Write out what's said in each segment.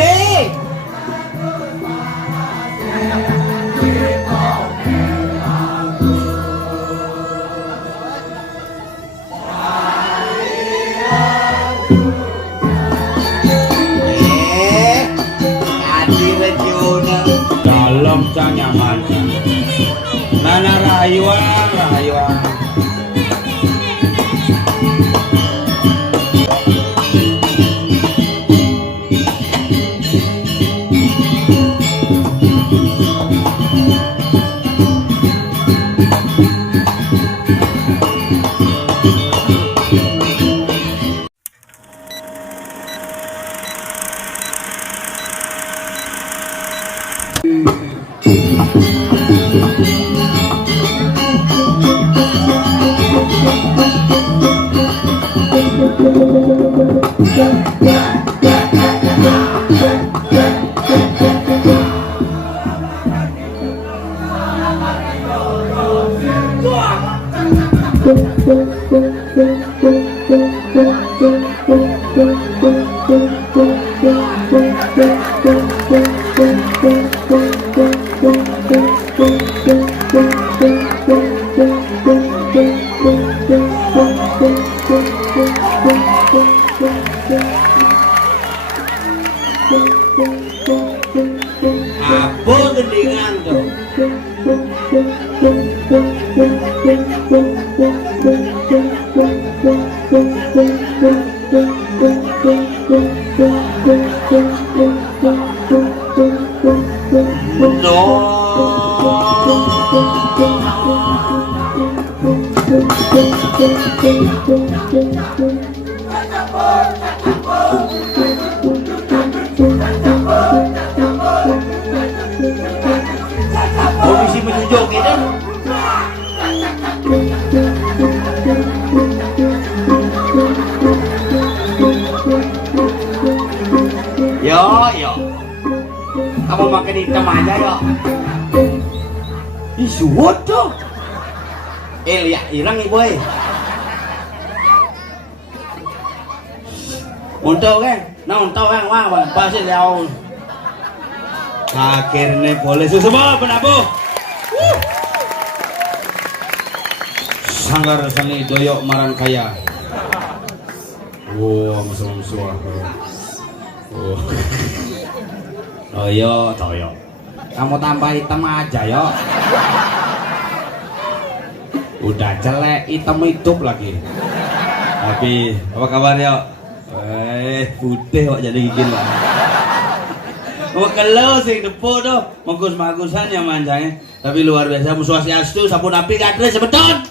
Budi. Dalam nyaman. Nana rahayuan, rahayuan. Apa gendingan tuh? Komisi menunjuk gitu. Yo, kamu makan hitam aja yo. Isuwot tuh. Lihat irang ibu eh. Untuk kan, untuk kan, wah, pasti jauh. Akhirnya boleh susu penabuh. Sanggar seni doyok marang kaya. Wah, musuh-musuh. Toyo. Kamu tambah hitam aja yo. Udah jelek, hitam hidup lagi. Tapi apa kabar yo? Putih kok jadi gini lah. Kalau sing depo tuh magus-magusannya manjangnya. Tapi luar biasa Swastiastu sampun api kadre sebeton.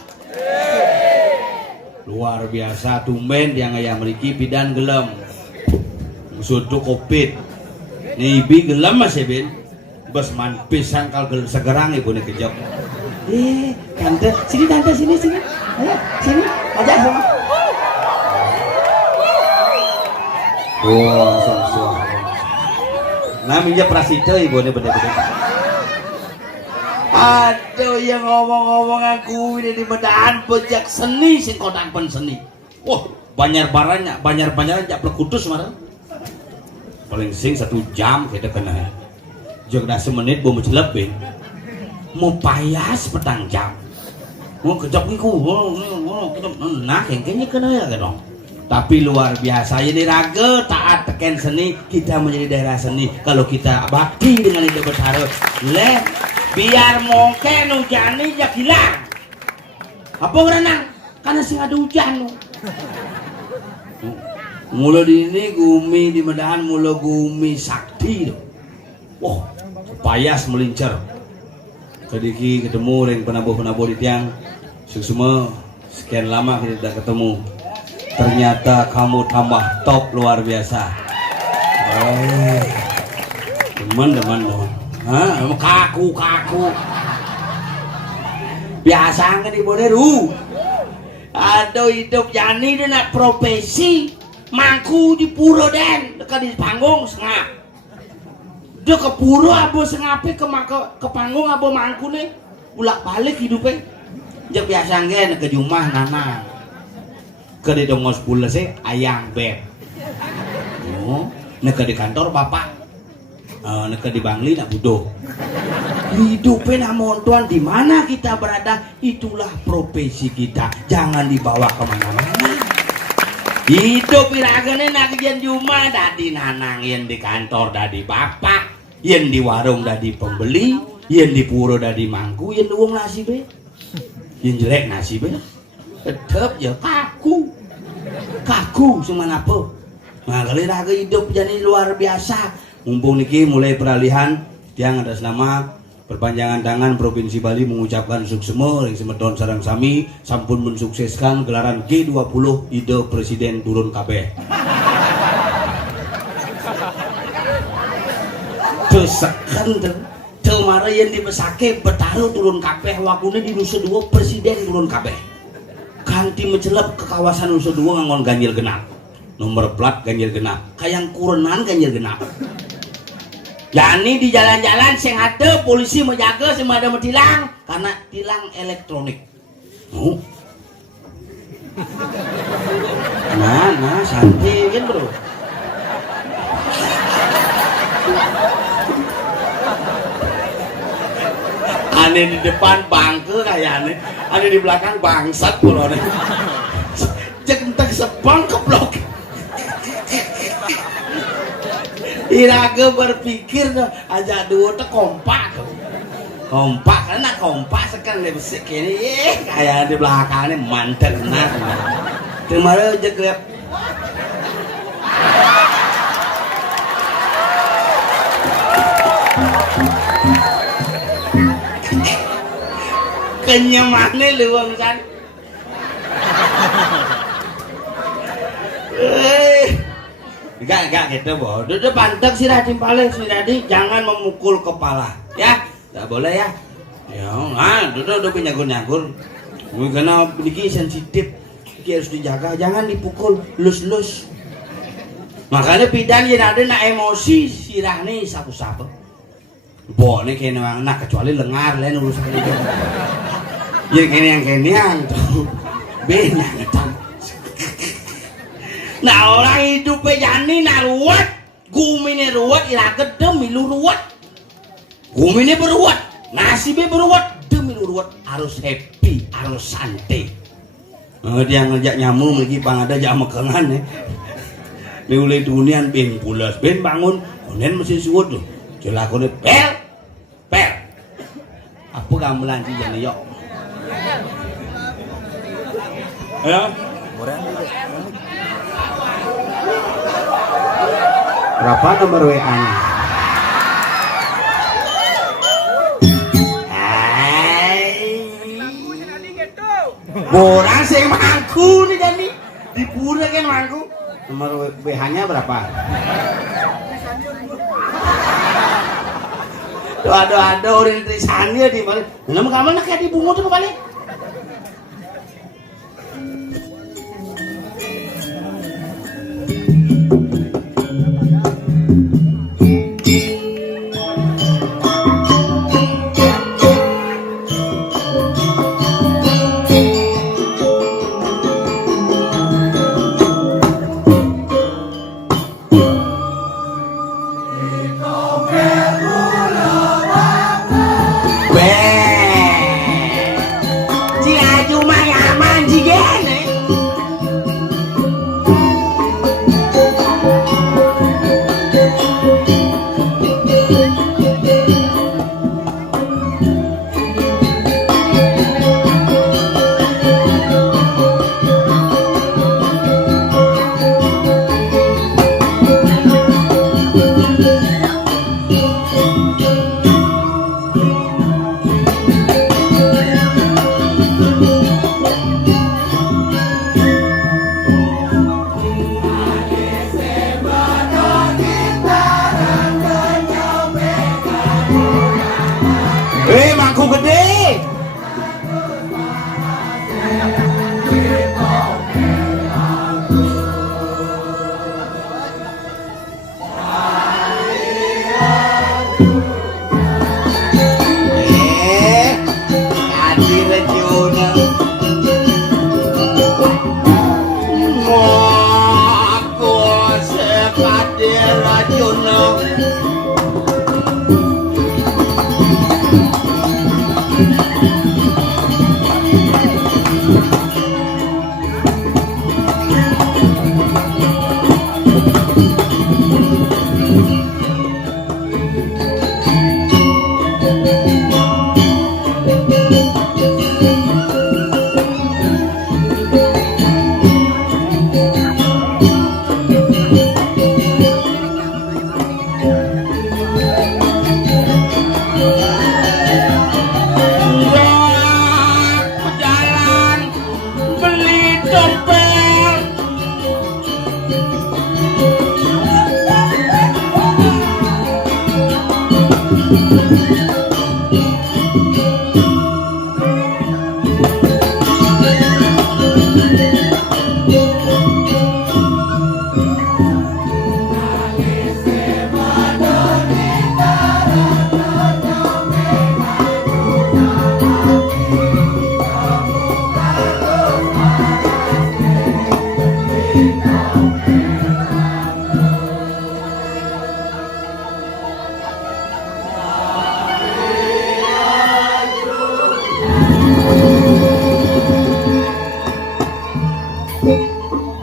Luar biasa tumben yang ayah mriki bidan gelem. Sudu kopit. Nibi gelem Mas Bin. Bes man pisang kal segerang ibu nih kejok. Tante, sini. Ayo, sini. Aja sama. Wah, so. Namanya Prasito ibu nih bener-bener. Aduh, yang ngomong-ngomong aku ini di medan pejak seni sing kotak pen seni. Wah, banyak jak plekutus marah. Paling sing 1 jam kita kena. Jog dah semenit mau celepin. Mau payas petang jam. Mau kejap iku, kita nah kayaknya kena ya dong. Tapi luar biasa ini raga taat teken seni, kita menjadi daerah seni. Kalau kita bakti dengan ide bertaruh, biar mungkin hujani ya hilang. Apa renang? Karena sih ada hujan. Mula di ini gumi di medan mula gumi sakti. Wah, payas melincer. Kediki ketemu ring penabuh di tiang. Semua sekian lama kita tidak ketemu. Ternyata kamu tambah top luar biasa. Teman-teman, kaku. Biasa kan ibu deru. Aduh hidup jani dia nak profesi mangku di pura den dekat di panggung sengap. Dia ke pura abo sengape ke panggung abo mangku nih bolak balik hidupnya. Jak biasa kan ke rumah nana. Ke di dongos pula sih ayang beb. Nek di kantor bapak Neka di Bangli nak budo. Hidupnya namun tuan di mana kita berada itulah profesi kita, jangan dibawa kemana-mana. Hidup iragane nak kian cuma dadi nanang yang di kantor dadi bapak, yang di warung dadi pembeli, yang di pura dadi mangku, yang uang nasibe, yang jelek nasibe, tetap ya kaku semana apa. Nah kali raga hidup jadi luar biasa. Mumpung niki mulai peralihan tiang atas nama perpanjangan tangan Provinsi Bali mengucapkan suksema ring semedon sareng sami sampun mensukseskan gelaran G20 ide presiden turun kabeh. Tesekan teu mare yen dipesake betaru turun kabeh wakune di Nusa Dua presiden turun kabeh. Kanti mencelep ke kawasan Nusa Dua ngangon ganjil genap. Nomor plat ganjil genap, kayang kurenan ganjil genap. Yani di jalan-jalan sing ade polisi menjaga sing ada tilang karena tilang elektronik. Nah, santai kan bro. Ane di depan bangke kayaknya, ane di belakang bangsat pulone. Jentek sepang keblok. Iraga berpikir aja dua tuh kompak karena kompak sekarang lebih sekini kayak di belakangnya mantep nak kemarin jegrep kenyamane luang kan Enggak gitu boh. Duduk pantek si Radi paling si Radi jangan memukul kepala, ya. Enggak boleh ya. Ya, duduk nyagur-nyagur. Karena begini sensitif, iki harus dijaga, jangan dipukul, lus-lus. Makanya pidan yen ada nak emosi sirah nih sapu-sapu. Boh nih kayaknya anak kecuali lengar lain urusan itu. Ya yang tuh. Benar ngetam. Nah orang hidupnya jani nak ruwet, gumine ruwet, iraget demi lu ruwet. Gumine beruwet, nasibnya beruwet, demi lu ruwet. Harus happy, harus santai. Dia ngejak nyamuk lagi pangada jak mekengan ya. Ini oleh dunian ben pulas, ben bangun, kemudian mesti suwut loh. Jelakone pel. Apa gamelan sih jani yok? Ya. Berapa nomor WA-nya? Borang sing mangku nih Dani. Di pura kan mangku. Nomor WA-nya berapa? Aduh, udah tulisannya di mana? Nama kamu nak kayak di bunga tuh balik.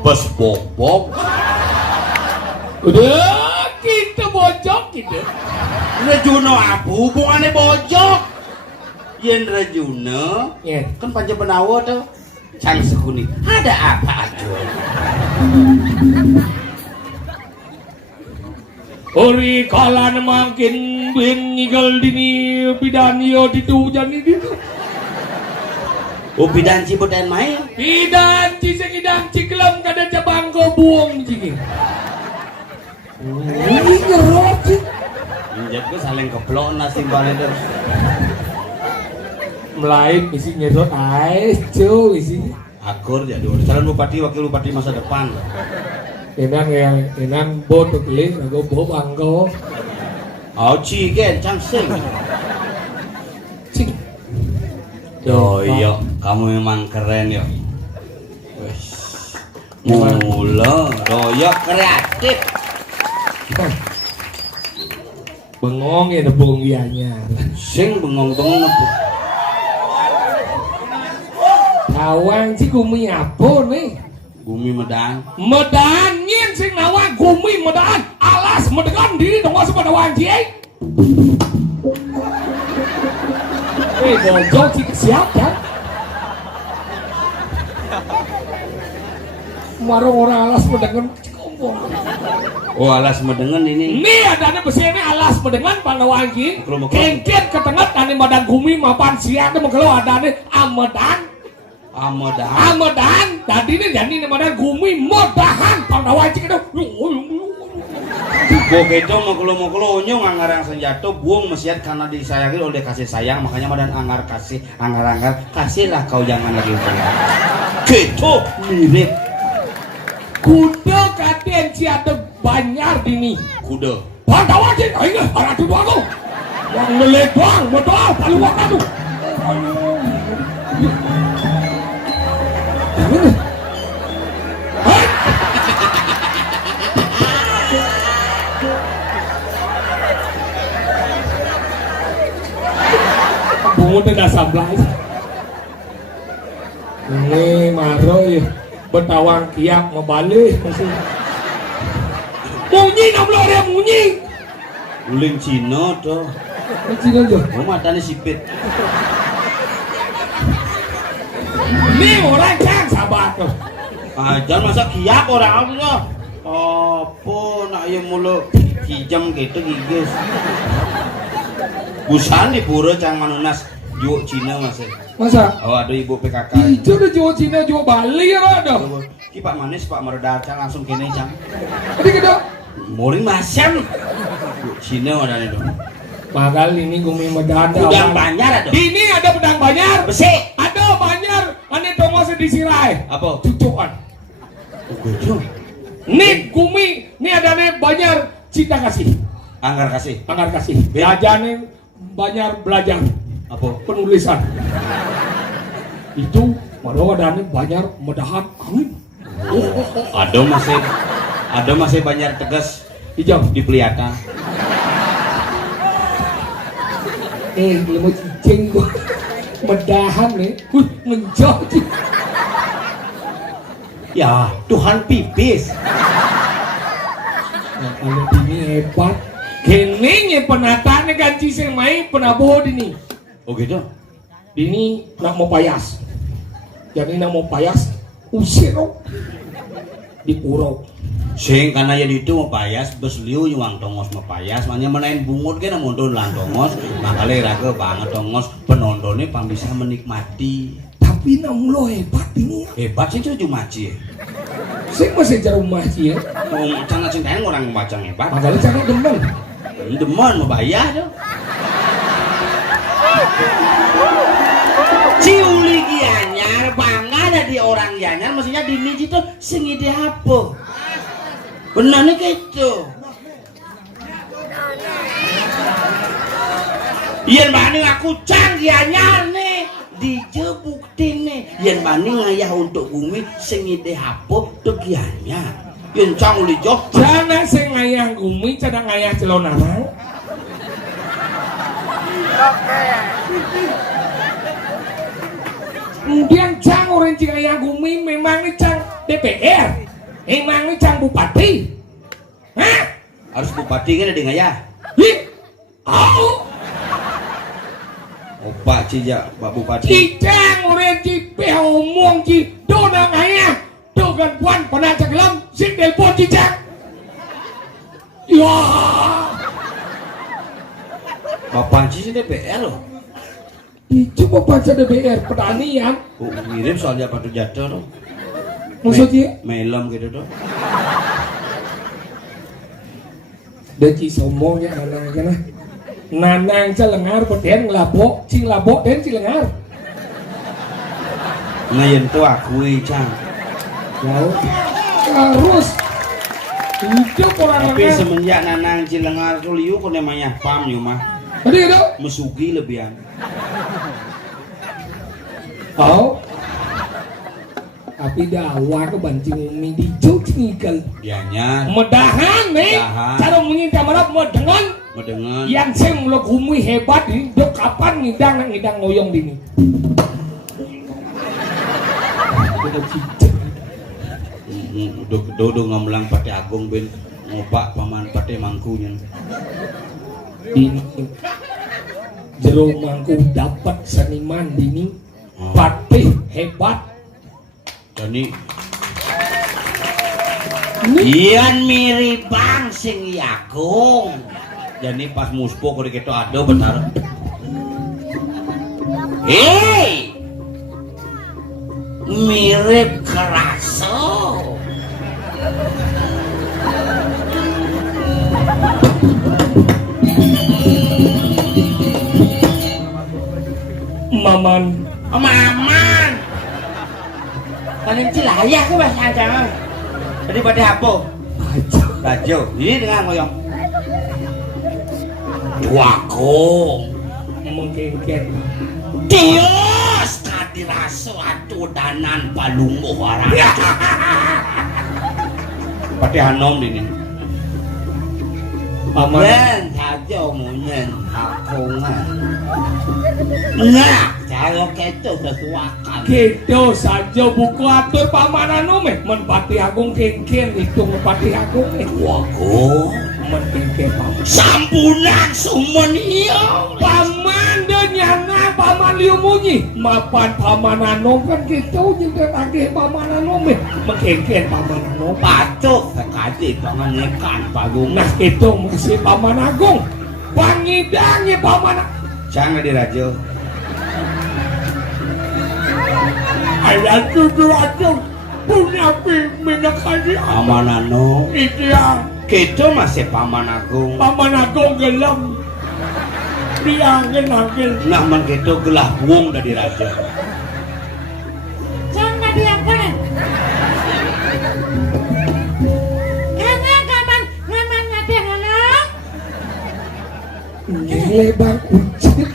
Bos bobok. Udah kita bojok kita. Rejuno apa hubungannya bojok? Yen Rejuno, Ya. kan panjang penawa tuh. Cang sekuni. Ada apa aja? Ori kalan makin bin ngigal dini bidan yo didujan itu. Oh bidan cibudan main. Bidan cisengidang ciklem kada cabang ko buong ciki. Ini ngerot sih. Injak gue saling keplok nasi balik tuh. Melain isi nyerot aja isi. Akur jadi calon bupati wakil bupati masa depan. Enang bodoh keling aku bawa bangko. Oh ciken cangsing. Cik. Yo yo, kamu memang keren yo. Wes. Mula, doyok kreatif. Bengong ya nebung bianya. Sing bengong-bengong apa? Nawang si gumi apa nih? Bumi Medan. Medan ngin sing nawang gumi Medan. Alas medegan diri dong masuk pada wanci. Bojok sih siap kan? Marung orang alas medegan kombong. Oh alas medengen ini. Ini adanya besi ini alas medegan pada wanci. Kelomok. Kengkir ketengah tani Medan gumi mapan siap itu kalau adanya amedan. Amedan. Amedan tadi ini jadi Medan gumi medahan pada wanci itu. Begitu moklo nyong anggar yang senjata buang mesiat karena disayangi oleh kasih sayang makanya Medan anggar kasih anggar kasihlah kau jangan lagi pulang. Gitu mirip Kuda katen ciata banyar dini. kuda. Pada wajib, ayo para tu aku. Yang melek bang, betul, paling waktu tu. Bunga tu dah sablai. Ini maro ya, betawang kiak membalik masih. Munyi nak belah dia munyi. Uling Cina tuh. Macam aja. Oh matanya sipit. Ni orang kan sabar tu. Jangan masa kiak orang aku tuh. Apa nak yang mulu hijam gitu gigis. Busan di pura cang manunas jual Cina masih. Masa? Oh ada ibu PKK. Itu dah jual Cina jual Bali ada. Ki Pak Manis Pak Meredar cang langsung kene cang. Tadi kita. Muring masam. Cina ada itu. Padahal ini gumi Medan. Udang Banyar ada. Ini ada pedang Banyar. Besi. Ada Banyar. Ane Thomas disirai. Apa? Cucukan. Begitu. Nih gumi. Nih ada nih Banyar cinta kasih. Anggar kasih. Anggar kasih. Belajar nih Banyar belajar. Apa? Penulisan. Itu waduh ada nih Banyar medahan angin. Ada masih Banyar tegas Hijau. dipelihara. Ilmu cicing gua medahan nih, menjauh. Ya Tuhan pipis. Nah, kalau ini hebat, keningnya penataan kan cicing main penabuh ini. Oh gitu. Ini nak mau payas, jadi nak mau payas usir di purau. Sing karena ya itu mau payas besliu nyuang tongos mau payas makanya menain bungut kan mondon lang tongos makanya raga banget tongos penontonnya pang bisa menikmati. Tapi namulo hebat ini. Hebat sih itu cuma cie. Sing masih jarum masih ya. Mau cana cintain orang baca hebat. Padahal cari demen. Demen mau bayar tuh. Ciuli Gianyar bangga ada di orang Gianyar, maksudnya di niji tuh sing ide apa? Benar nih gitu. Yen bani aku cang Gianyar nih, dijebukti nih. Yen bani ngayah untuk bumi sing ide apa tuh Gianyar. Yen cang uli jok. Jana sing ngayah bumi, cadang ngayah celonarang. Kemudian cang orang Cingayang Gumi memang ini cang DPR, memang ini cang bupati. Hah? Harus bupati kan ada ngayah. Ih, oh, Opak cija Pak Bupati. cicang orang cipe omong ci dona ngayah, dogan puan pernah cenggelam, sing telepon cicang. Ya, Bapak sih DPR loh. coba baca DPR pertanian. Oh, mirip soalnya Pak Jatuh loh. Maksudnya? Melem gitu tuh. Deci sombongnya nanang kana. Nanang celengar peden ngelabok, cing labok den cilengar. Ngayen tuh akui cang. Jauh. Harus. Hidup orang Tapi lengar. semenjak nanang cilengar tuh liu kok namanya pam yu mah. Tadi itu. Mesugi lebihan. Oh. Tapi dawa ke banting umi di cingikal. Dianya Medahan nih. Medahan. Cara bunyi kamarap medengan. mendengar. Yang saya mulai gumi hebat ini. Dok kapan ngidang ngoyong dini. Udah cicak. Dodo ngamelang pate agung ben ngobak paman pate mangkunya. Ini jero mangku dapat seniman dini patih hebat. Jadi Ian mirip bang sing Agung. Jadi pas muspo kode gitu ada benar. Hei, mirip Keraso. Maman. Paling cilayah ke bahasa aja. Jadi pada apa? Rajo. Ini dengan ngoyong. Wakong. Mengkengken. Dios kadiraso atu danan palungguh warang. Pati hanom ini. Paman. Saja munyen hakongan. Nah, kalau keto sesuakan. Gitu saja buku atur pamanan meh menpati agung kengken itu menpati agung Wago. menkengken paman. Sampunan sumen iya. Paman dan nyana paman liu munyi mapan pamanan kan gitu juga lagi pamanan meh mengkengken pamanan Pacuk sekali pengenekan pagung. nah itu mesti paman agung pangidangnya paman Jangan di rajo. ayat tujuh agung punya minyak kali Amanano. iya Kita masih paman agung. paman agung gelem dia angin Nah man kita gelah buang dari raja. Jangan diapain? Kaman ngade anak. gile bang ucap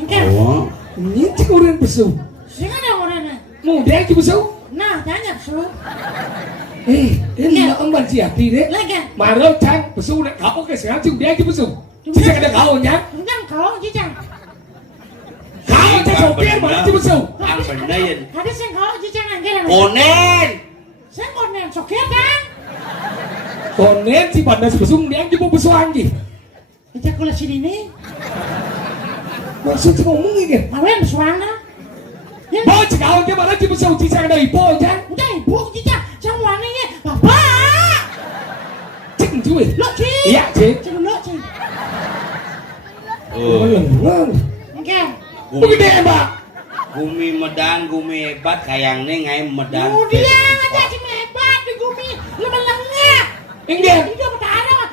Engkau, Oh. ini cikurin besu sing ada orangnya. muda itu besu Nah, tanya su. ini emban siati deh Lagi, Maro cang besu nek kau ke sekarang cuma dia besu bisa ada kau nya enggak kau jijang. kau cang sopir mana cuma besu Ang benayan. Tadi sing kau jijang angger. Onen. Sing konen sokir kan? konen si pandas besu dia cuma besu anjing Kita kulit sini nih. maksud ngomong ini Awen suara. Ya, bawa cekau dia mana cuma besu cicang ada ipo cang udah ibu jijang. Semuanya bapak. cek cuy Lo ci. iya cek Cek lo ci. Oh. Engkau. begitu mbak Gumi medan, gumi hebat kayang nih ngai medan. Kemudian aja si hebat di gumi. Lu melengah. enggak Itu berdarah.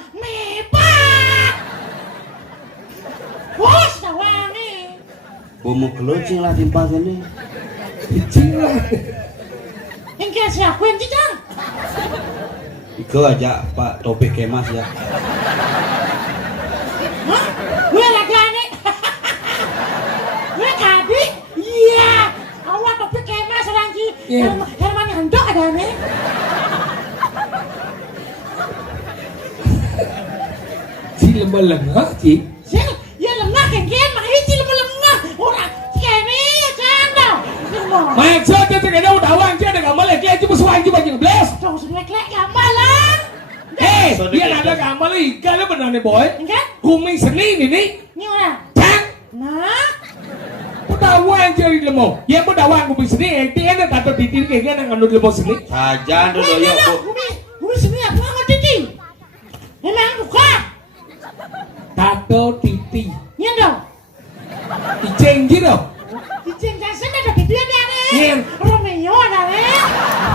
Bomo kelocing lah timpas ini. Cing lah. Yang kira siapa yang cicang? Iko aja Pak Topik Kemas ya. Hah? Gue lagi aneh. Gue kadi? Iya. Awak topik kemas orang Ci. Iya. Herman Handok ada aneh. Ci lemah-lemah Ci. Ya lengah kan makanya Ci lemah. Orang kene kan dah. Maksudnya cakap dah udawang Ci ada gambar lagi aja bersuang Ci baju ngebles. Dong sebelah gambalan. Dia ada gambar lagi. Kalau benar nih boy. Enggak? Kuming seni ini. Ini orang. Cang. Nah. Udawang Ci di lemah. Ya udawang kuming seni. Dia ada tato titir kayak gini ngandung lemah seni. Saja dulu ya Bu. Gue sini apa ngerti Ci? Memang bukan. Tato titik. Iya dong. Iceng gitu. Cicing kasih ada di dia ada. Iya. Romeo ada deh.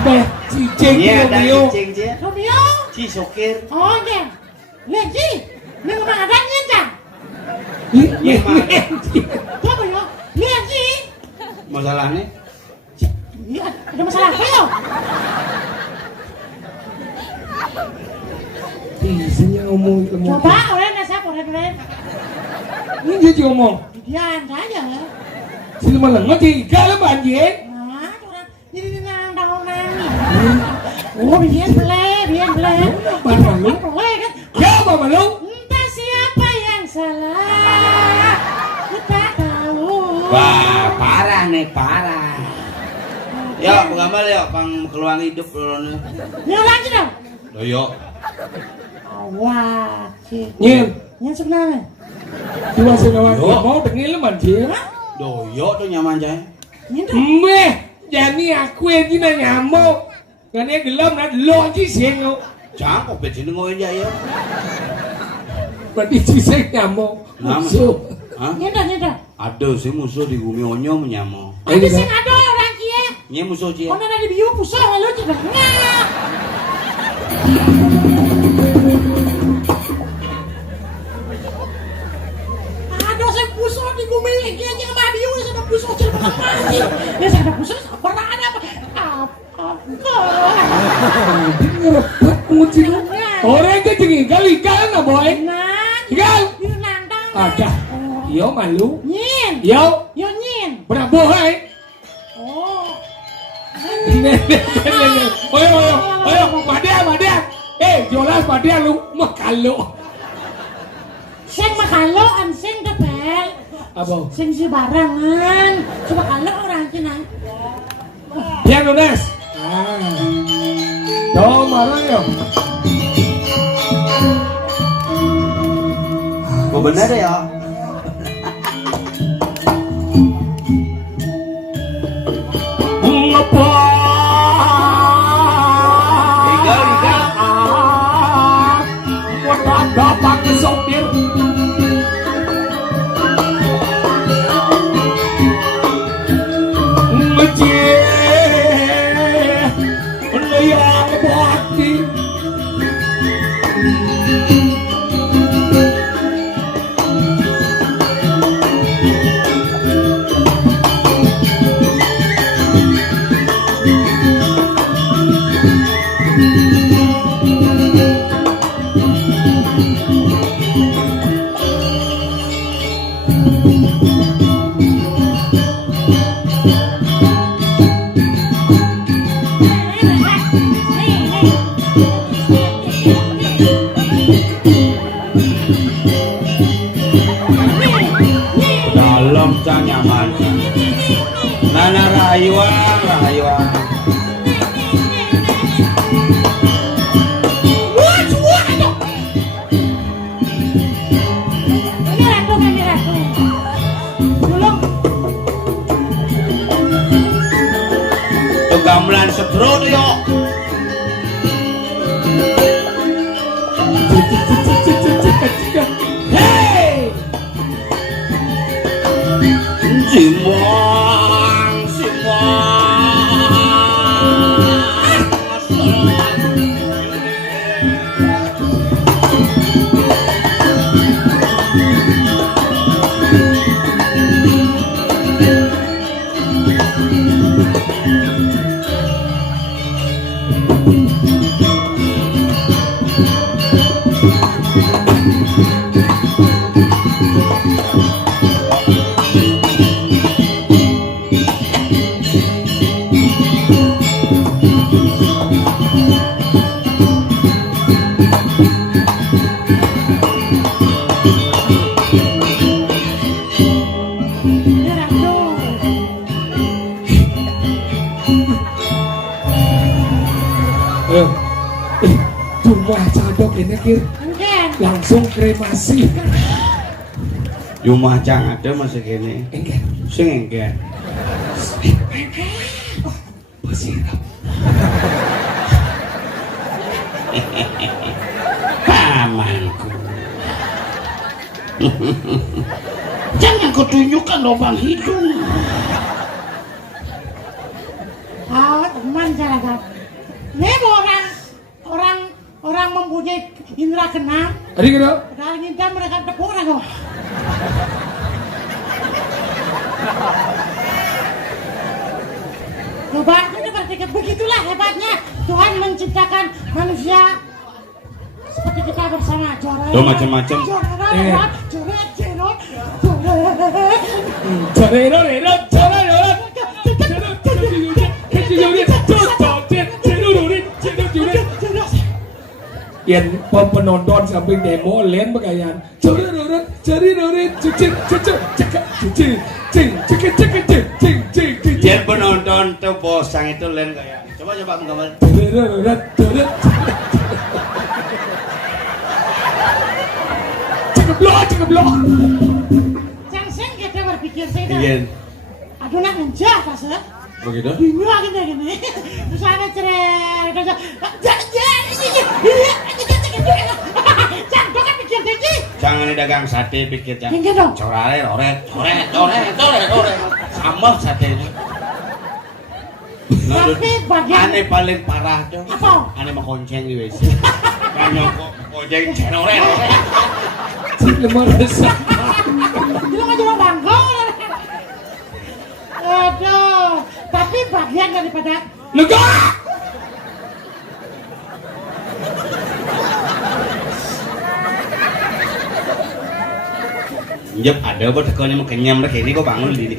Beh, ciceng Iya, gitu ada Rio. cicing dia. Romeo. Ci sokir. Oh iya. Lihat Ci. Ini memang ada nyentang. Iya. Coba ya. Lihat Ci. Masalahnya Iya, ada masalah apa ya? Bisanya ngomong lemah. Coba orang siapa orang. Ini dia Ci ngomong. Dia saja ya. Si lemah lemah Ci. Kalau banjir. Nah, orang jadi nang Oh, biar boleh. Mana lu? Boleh kan? Siapa malu? Entah siapa yang salah. Kita tahu. wah parah nih parah. Yuk pengamal yuk pang keluang hidup dulu. Ini lagi dong. Doyo. Wah, Ci. Nyen. Yang sebenarnya. Cuma senawan Yo. mau dengerin lemah Ci. Doyo tuh nyaman cah. Ini tuh. Meh, jadi aku yang tidak nyamuk. Karena gelap nak lo Ci sengok. Cangkok bet sini ngoin ya ya. Berarti Ci seng nyamuk. Nama. Musuh. Hah? Nyedot. Ada sih musuh di bumi onyo menyamo. Ada sing ada orang kia. Nye musuh cie. Kau ada di biu pusat lalu juga nggak. Ada sing pusat di bumi kia aja nggak biu sudah pusat sudah mati. Ya sudah pusat pernah ada apa? Ngerebut penguci lu. Orang itu tinggi kali kan boy. Nah, Gal. di nandang. Ada. Yo malu. Nyin. Yo. Yo nyin. Pernah bohai. Oh. Oyo, Madia. Jelas Madia lu makalo. Sing makalo an sing debel. Apa? Sing si barangan. Coba kalau orang Cina. Yang lunas. Yo marah yo. Oh bener ya. Dapat kesopir. Yang bakti. Dalam cah nyaman. Nana rahayuan. Ini ratu. Belum. Tuh gamelan setro tuh yo. Hey! Simong. pikir Enggak. langsung kremasi. Rumah cang ada masih gini. Enggak. Sing enggak. Bersirap. Pamanku. Jangan kau tunjukkan lubang hidung. Teman cara ini orang mempunyai indera keenam. Tadi kira? Padahal ngidam mereka tepuk kok. Hebatnya seperti begitulah hebatnya Tuhan menciptakan manusia seperti kita bersama. Tuh macam-macam. Yang penonton samping demo lain bergayaan Yang penonton tuh bosang itu lain kayak. Coba gambar. Cekeblok. Jangan kita berpikir saya Iya. aduh nak menjah pasal. Begitu? Bingung gini. Terus ada cerek. Jangan kan pikir tinggi. Jangan dagang sate pikir jangan. Tinggi dong. Coret. Sama sate ini. Tapi bagian Aneh paling parah tuh. apa? Aneh mah konceng di WC. Banyak kok konceng cerore. Lemah resah. Dia nggak jual bangko. Aduh, tapi bagian daripada Negara. Jep ada buat tekannya mau kenyam lagi ini kok bangun di sini.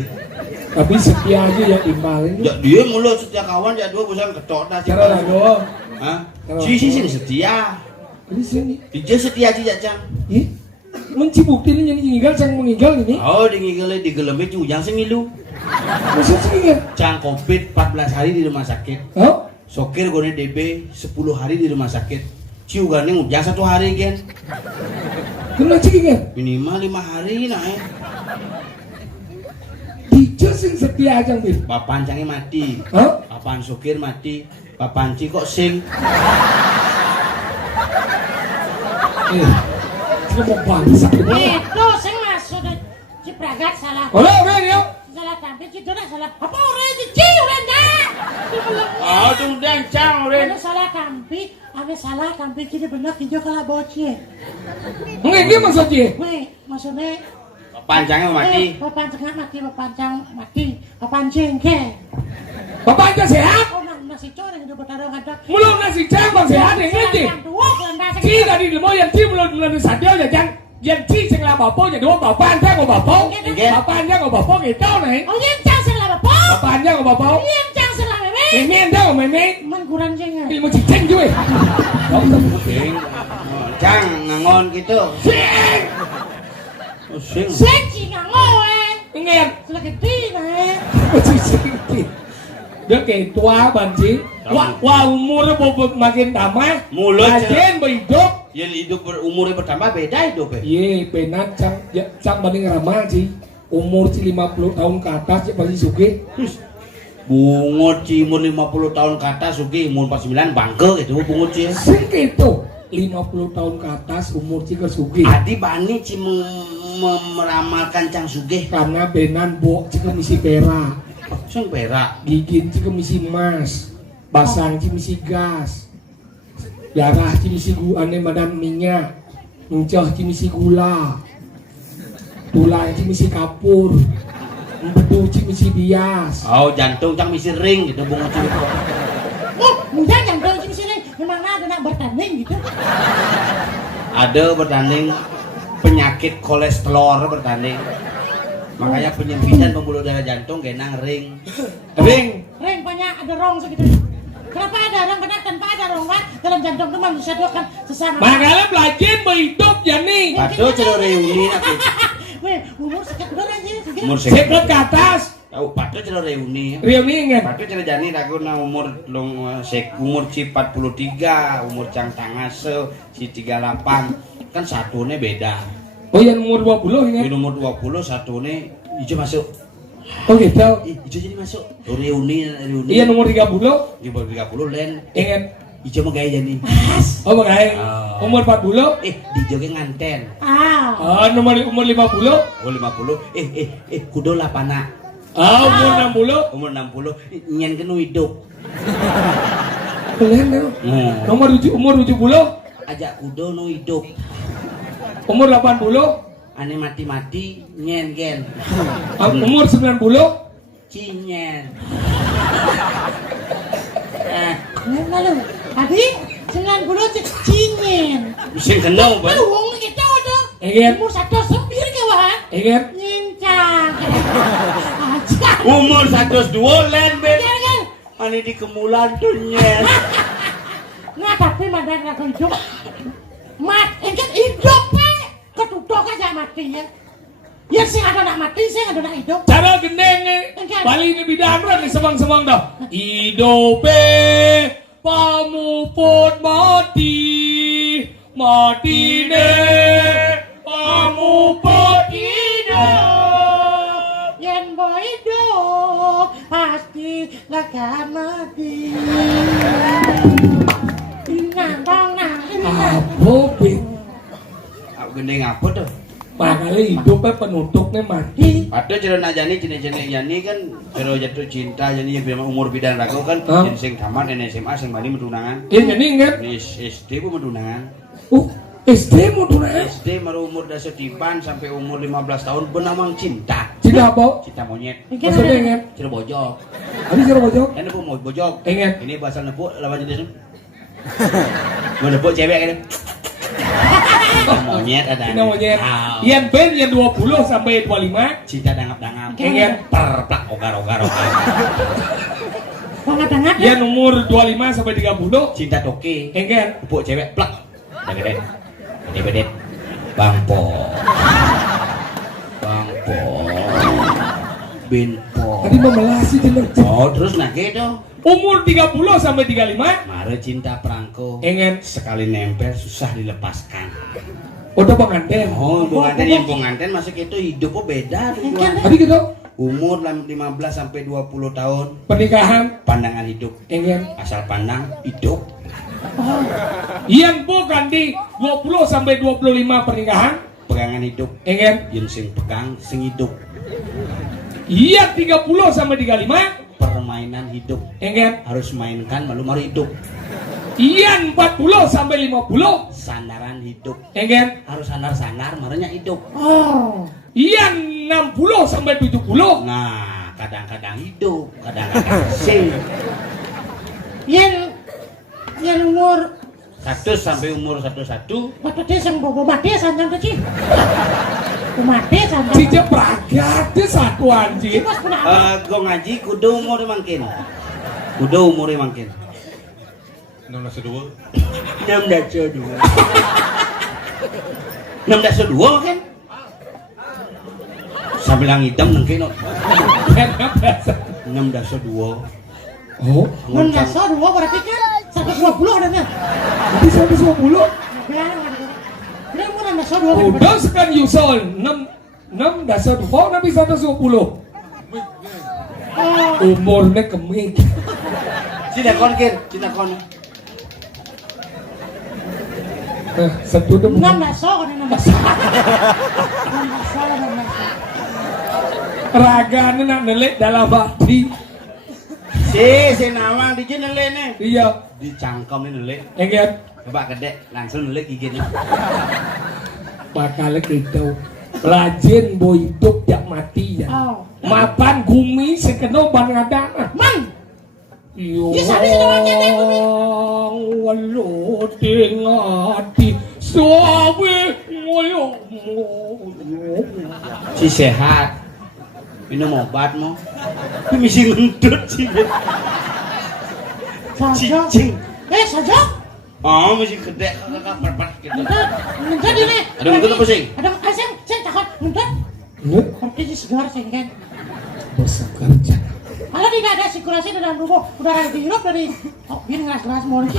Tapi setia aja yang imbalin. Ya dia mulu setia kawan ya dua bulan ketok dah. Cara lah doang. Hah? Si setia. Ini sini. Dia setia aja cang. Ih, mencibukti ini yang meninggal, sang meninggal ini. Oh di gelemit ujang sengilu. Maksud sih Cang covid 14 hari di rumah sakit. oh? Sokir gone DB 10 hari di rumah sakit. Ciu gane ujang 1 hari gen. Kena cingin. Minimal 5 hari naik. Dijak sing setia aja bil. Papan cangi mati. Hah? Papan sokir mati. Papan ci kok sing. Kita mau bangsa. itu sing masuk cipragat salah. Olah, oke ya. Salah tampil citu nak salah. Apa orang cici orang dah. Oh tungdang cang Ada oren. salah tampil, ada salah tampil jadi benar hijau kalah bocil. Enggak gini maksudnya. Weh, maksudnya Papan cangi mati. papan tengah mati, papan cang mati, papan jengke. Bapak aja sehat. Oh, nasi coreng itu bertaruh ada. Belum nasi cembang sehat ini nih. Ci tadi demo yang ci belum sadar ya jangan. Yang ci sing lah bapak jadi bapak anda kok bapak. Bapak anda kok bapak gitu nih. Oh, yang cang salah bapak. Bapak anda kok bapak. Yang cang salah meme. Meme anda kok meme. Mengkurang jengke. Ilmu cicing juga. Kau tak Sing. Cang ngangon gitu. sing. Oh, sing. Senci ngoe. Ngem. Selagi nih. Cicing. Dia kayak tua banci. Wah umurnya makin tambah. Mulut, Ajen berhidup. Yang hidup berumurnya bertambah beda hidupnya. Iya, penat cang banding ramah sih. Umur sih 50 tahun ke atas ya pasti suge. Bungut ci umur 50 tahun ke atas sugi umur 49 bangke gitu bungut ci. Sing gitu. 50 tahun ke atas umur sih ke suge. Adi bani ci meramalkan cang sugih. Karena benan bok sih ke misi perak. Sing perak. Gigin sih ke misi emas. Basang sih misi gas. Darah sih misi ane badan minyak. Muncah sih misi gula. Tulang sih misi kapur. Empedu sih misi bias. Oh jantung cang misi ring gitu bungut ci. Oh, mudah jantung di sini. Memang ada nak bertanding gitu. Ada bertanding penyakit kolesterol bertanding. Makanya penyempitan pembuluh darah jantung genang ring. Ring. Ring banyak ada rong segitu. Kenapa ada rong? Karena tanpa ada rong kan dalam jantung itu manusia itu akan sesama. Makanya belajar berhidup ya nih. Patuh cero reuni nanti. Weh, umur sekian udah aja. Umur Sekret ke atas. Oh, padha cara reuni. Reuni inget. Padha cara jani aku na umur umur si 43, umur cang tangase si 38. Kan satune beda. Oh yang umur 20 inget. Di umur 20 satune ijo masuk. Oh gitu. Ijo jadi masuk. Reuni. Iya umur 30. Di umur 30 len. Inget. Ijo mah gaya jani. Oh bagaimana? Oh. Umur 40. Di joge nganten. Ah. Umur 50. Oh 50. Kudo lapana. Umur 60. Umur 60 nyen kenu hidup. Keren dong. Umur 70. Ajak kudo nu hidup. Umur 80. Ane mati-mati nyen gen. Umur 90. Cinyen. Ngene lho. Tadi 90 cingin. Sing kenal Lu Bang. wong iki to. Inget. Umur 109 ki wae. Inget. Nyincang. Aja. Umur 102 len ben. Kan. Ane di kemulan tuh nyen. Nah, tapi mandan aku hidup. Engke hidup pe. Ketutuk aja matinya. Ya sing ada nak mati, sing ada nak hidup. Cara gendeng Bali ini bidangran nih semang-semang dah. Idope pamuput mati matine pamuput hidup. Yen boy hidup pasti laga mati. Apa pin? Aku gendeng apa tuh? Makanya hidupnya penutupnya mati. Padha cara najani jenis-jenis yani kan kalau jatuh cinta yani yang bilang umur bidan ragu kan yang sing tamat dan SMA sing bali medunangan. Iya jadi ingat. Ini SD pun medunangan. SD mau tunai. SD baru umur dah setipan sampai umur 15 tahun benamang cinta. Cinta apa? Cinta monyet. Maksudnya ingat. Cinta bojok. Ada cara bojok? Ini pun mau bojok. Ingat. Ini bahasa nepuk lawan jenis. Mau nepuk cewek kan. Monyet ada. Cinta monyet. Yang pen yang 20 sampai 25. Cinta dangap-dangap. Ingat. Perplak ogar-ogar. Banget-banget. Yang umur 25 sampai 30. Cinta toke. Ingat. Nepuk cewek plak. Udah gede. Ini bedet. Bangpo. Binpo. Tadi memelasi jenis. Oh, terus nah gitu. Umur 30 sampai 35. Mare cinta perangko. Ingat. Sekali nempel susah dilepaskan. Udah pengantin. Oh, pengantin masih itu hidupnya beda tujuan. Tadi gitu. Umur 15 sampai 20 tahun. Pernikahan. Pandangan hidup. Ingat. Asal pandang hidup. Yang bukan di 20 sampai 25 pernikahan. Pegangan hidup. Ingat. Yang sing pegang sing hidup. Iya 30 sampai 35. Permainan hidup. Ingat. Harus mainkan malu hidup. Iya 40 sampai 50. Sandaran hidup. Ingat. Harus sandar-sandar marahnya hidup. Oh. Iya 60 sampai 70. Nah, kadang-kadang hidup, kadang-kadang sing. Yen umur 1 sampai umur 11. waktu dia sang bobo mati sanjang tuh sih. Mati sanjang. Cija pragat dia satu anjing. Mas puna. Gue ngaji kudu umur mangkin. Kudu umur mangkin. 16 16 kan? Sambil yang hitam mungkin. 16 Oh, Mendasar dua berarti kan 120 adanya. jadi 120. Dia umur mendasar dua. Udah sekan Yuson 6 dasar dua nabi 120. Umurnya kemik. Cinta kon kir, cinta kon. Satu deh. 16 kan 16. Ragane nak nelik dalam hati. Si nawang di jenele nih. Iya. Di cangkem nih nelik. Ingat. Coba gede, langsung nelik giginya. Bakal gitu. Rajin boy hidup jak mati ya. Oh. Mapan gumi sekeno ban ngadang. Man. Yo. Ya, sabi sa naman yan, eh, gumi. Walo tingati sabi ngoyo. Si sehat. Minum obat mo. Ini misi ngentut sih. Saja. Cicing. Saja. Oh, misi gede kakak perpat gitu. Muntut ini. Ada muntut apa sih? Ada asing, saya takut muntut. Nih, Berarti di segar sengken. Bosan kerja. Kalau tidak ada sirkulasi dalam tubuh, udara yang dihirup dari ini ngeras-ngeras mau nih.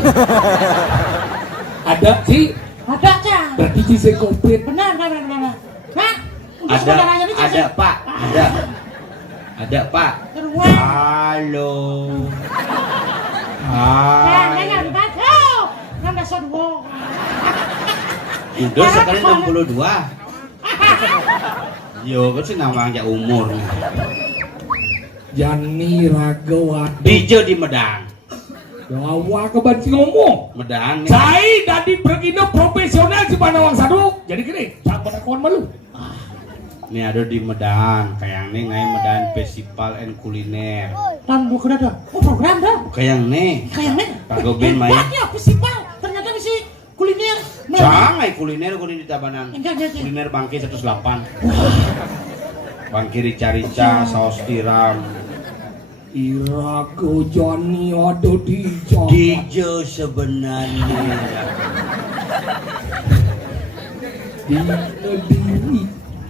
Ada sih. Ada Cang. Berarti sih komplit. Benar. Nah, Ada Pak, ada Pak. Kedua. Halo. Nah, Hai. nggak dibantu. Nambah sodwo. Udah sekali 62. Yo, kan sih namanya umur. Jani Ragawati. Dijo di Medang. Lawa kebanci ngomong. Medang. Saya dari bergino profesional di Panawang Sadu. Jadi gini, tak penakon malu. Ini ada di Medan, kayak nih ngai Medan Festival and Kuliner. Dan buku dah. Oh program dah. Kayak nih, Kayaknya. Pak Gobin main. Hebatnya festival. Ternyata bisa kuliner. Jangan kuliner kudu di Tabanan. Enggak. Kuliner Bangki 108. Bangki rica-rica, saus tiram. Irago Jani ada di Jawa. Dijo sebenarnya. Di Kediri.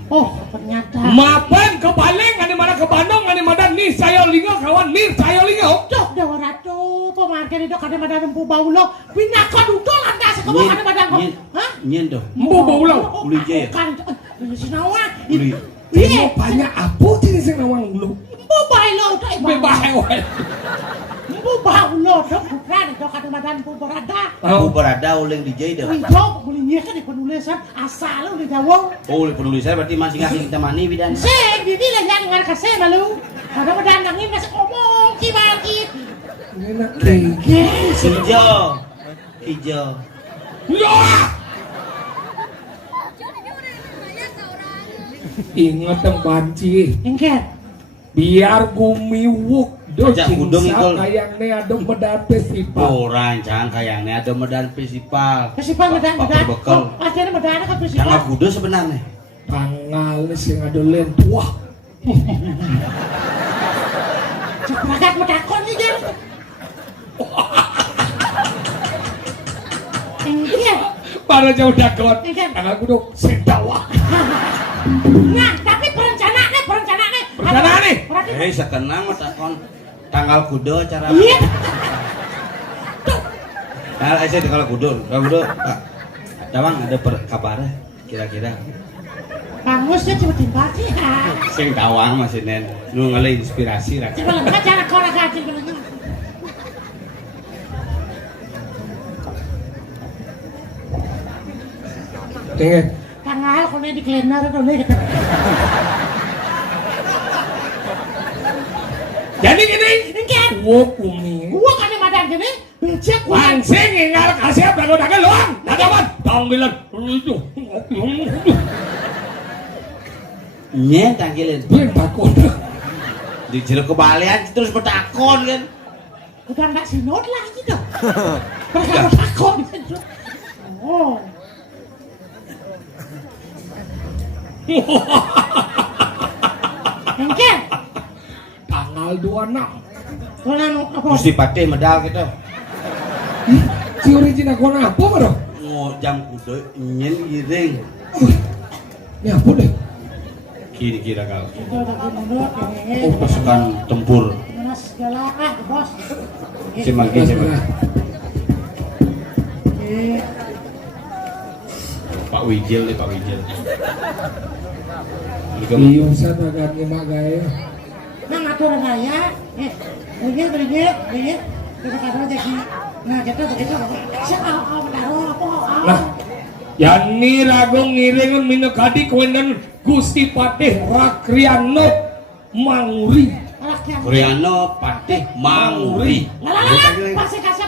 Oh ternyata. Mapan ke Paleng, ada mana ke Bandung, ada mana nih saya linga kawan nih saya linga. Cok dewa ratu pemarkir itu kada ada empu baulo pindah ke duduk lantas ke bawah kada ada hah Nyen doh. Empu baulo. Uli Jaya. Kan sinawa Uli. Ini banyak apa sih sing nawang lu? empu baulo itu Bebahe wae. empu baulo itu bukan itu kada ada empu berada Aku berada uling DJ doh. itu belinya kan di penulisan asal di Jawa Oh, penulisan berarti masih ngasih kita mani bidan. sing di lah yang ngar kasih malu kada ada nangin masih ngomong cibaki Enak yes. Hijau. Ya. Ingat yang banci. engket Biar gumiwuk do Ajak gudung ikul. kayaknya ada Medan Festival. Orang jangan kayaknya ada Medan Festival. festival medan Pak medan Bekel. oh akhirnya medan kan Jangan festival kudu sebenarnya. Tanggal sing ada lentuah. Ceprakat medakon nih kan engket Pada jauh dakon. Iya. Tanggal kudu sedawa. nah tapi perencanaan Perencanaan nih? berarti Sekenang takon tanggal kudu acara. iya Nah, saya kalau kudu, Pak. Tawang ada kabar kira-kira. Bagus ya tiba-tiba sih Sing tawang masih nen, nu ngalih inspirasi lah. coba lengkap cara kau raga coba lengkap Ingat. tanggal kau di kalender kau nih Jadi gini. engket Wuk umi. gua kan yang madan gini becek gua Langsing ingal kasih dago-dago loang. Dagawan. Panggilan. Itu. Nyen tanggilin. Gue takut. Di jeruk kebalian terus bertakon kan. udah nggak sinod lagi dong mereka bertakon oh engket Tanggal 26. Kena apa? Mesti patih medal gitu. Si original kona apa bro? Mau jam kudu nyen giring. Ini apa deh? Kira-kira kau. Itu udah mundur, Oh, pasukan tempur. mas galak bos. Si Mangki siapa? Pak Wijil nih, Pak Wijil. Iya, saya agak nyimak gaya. Nah ngatur gaya, begini, kita kata jadi, nah kita begitu, siapa taruh apa? Nah, Yani Ragong ngiringan minekadi kewendan Gusti Patih Rakriano Manguri. Koreano Patih Manguri. Lah, pasti kasih